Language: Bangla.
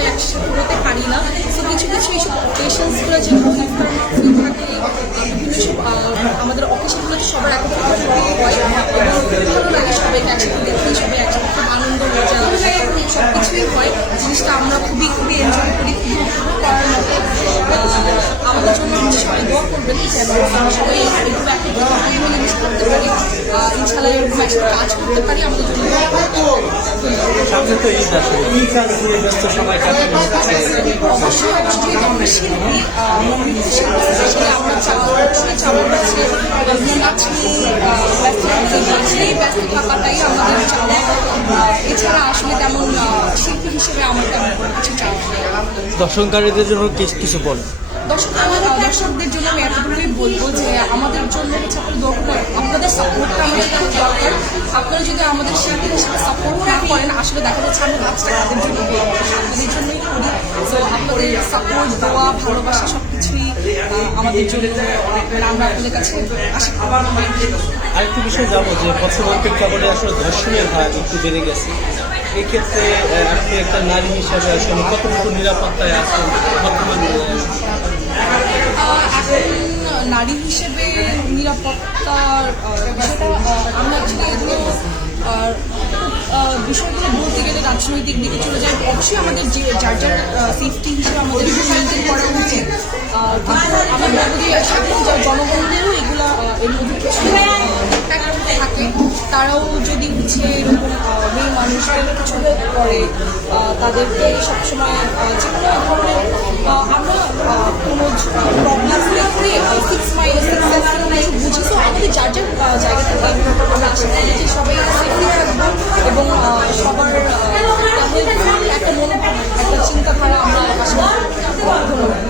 সবাই একসাথে হতে পারি না। তো কিছু কিছু এইসব অকেশনসগুলো যেগুলো থাকে, বিভিন্ন সব আমাদের অকেশনগুলো সবার একত্রিত হয় এবং ভালো লাগে সবাইকে একসাথে দেখি, সবাই একসাথে খুব আনন্দ মজা সব কিছুই হয়। জিনিসটা আমরা খুবই খুবই এনজয় করি, খুবই করার মতো। আমাদের জন্য সবাই দোয়া করবেন যেন আমরা সবাই এরকম একত্রিত হয়ে মিলেমিশে করতে পারি, ইনশাআল্লাহ এরকম একসাথে কাজ করতে পারি। আমাদের জন্য সামনে তো ঈদ আসবে, কি কাজ নিয়ে ব্যস্ত সবাই কাটানো হচ্ছে? অবশ্যই অবশ্যই আমরা শিল্পী, নৃত্যশিল্পী, স্পেশালি আমরা চাওয়া হচ্ছে নাচ নিয়ে সেই ব্যস্ত থাকাটাই আমাদের চাওয়া। এছাড়া আসলে তেমন শিল্পী হিসেবে আমার তেমন কোনো কিছু চাওয়া নেই। দর্শনকারীদের জন্য কিছু বলেন। দর্শকদের জন্য আমি এতটুকুই বলবো যে আমাদের জন্য হচ্ছে আপনাদের সাপোর্টটা আমাদের খুব দরকার। আপনারা যদি আমাদের শিল্পী হিসেবে সাপোর্ট না করেন, আসলে দেখা যাচ্ছে আমরা নাচটা তাদের জন্য আপনাদের জন্যই করি। তো আপনাদের সাপোর্ট দেওয়া, ভালোবাসা সব কিছুই আমাদের জন্য আমরা আপনাদের কাছে আশা করি। আরেকটি বিষয় যাবো যে বছরের প্রেক্ষাপটে আসলে ধর্ষণের হার একটু বেড়ে গেছে। এক্ষেত্রে আপনি একটা নারী হিসাবে আসলে কতটুকু নিরাপত্তায় আছেন বর্তমানে? এখন নারী হিসেবে নিরাপত্তার বিষয়টা আমরা আসলে এগুলো বিষয়গুলো বলতে গেলে রাজনৈতিক দিকে চলে যায়। অবশ্যই আমাদের যে যার যার সেফটি হিসেবে আমাদের মেনটেন করা উচিত, কিন্তু আমি বলবো যে জনগণদেরও এগুলো এর মধ্যে কিছু ইম্প্যাক্ট থাকে। তারাও যদি হচ্ছে এরকম মেয়ে মানুষদের কিছু করে, তাদেরকে সবসময় যে কোনো ধরনের আমরা কোনো প্রবলেম করে 6 মাইনাস কিছু বুঝি। তো আমাদের যার যার জায়গা থেকে আমরা আশা করি যে সবাই সেফটি থাকবো এবং সবার একটা মনোভাব, একটা চিন্তাধারা আমরা আশা করি। ধন্যবাদ।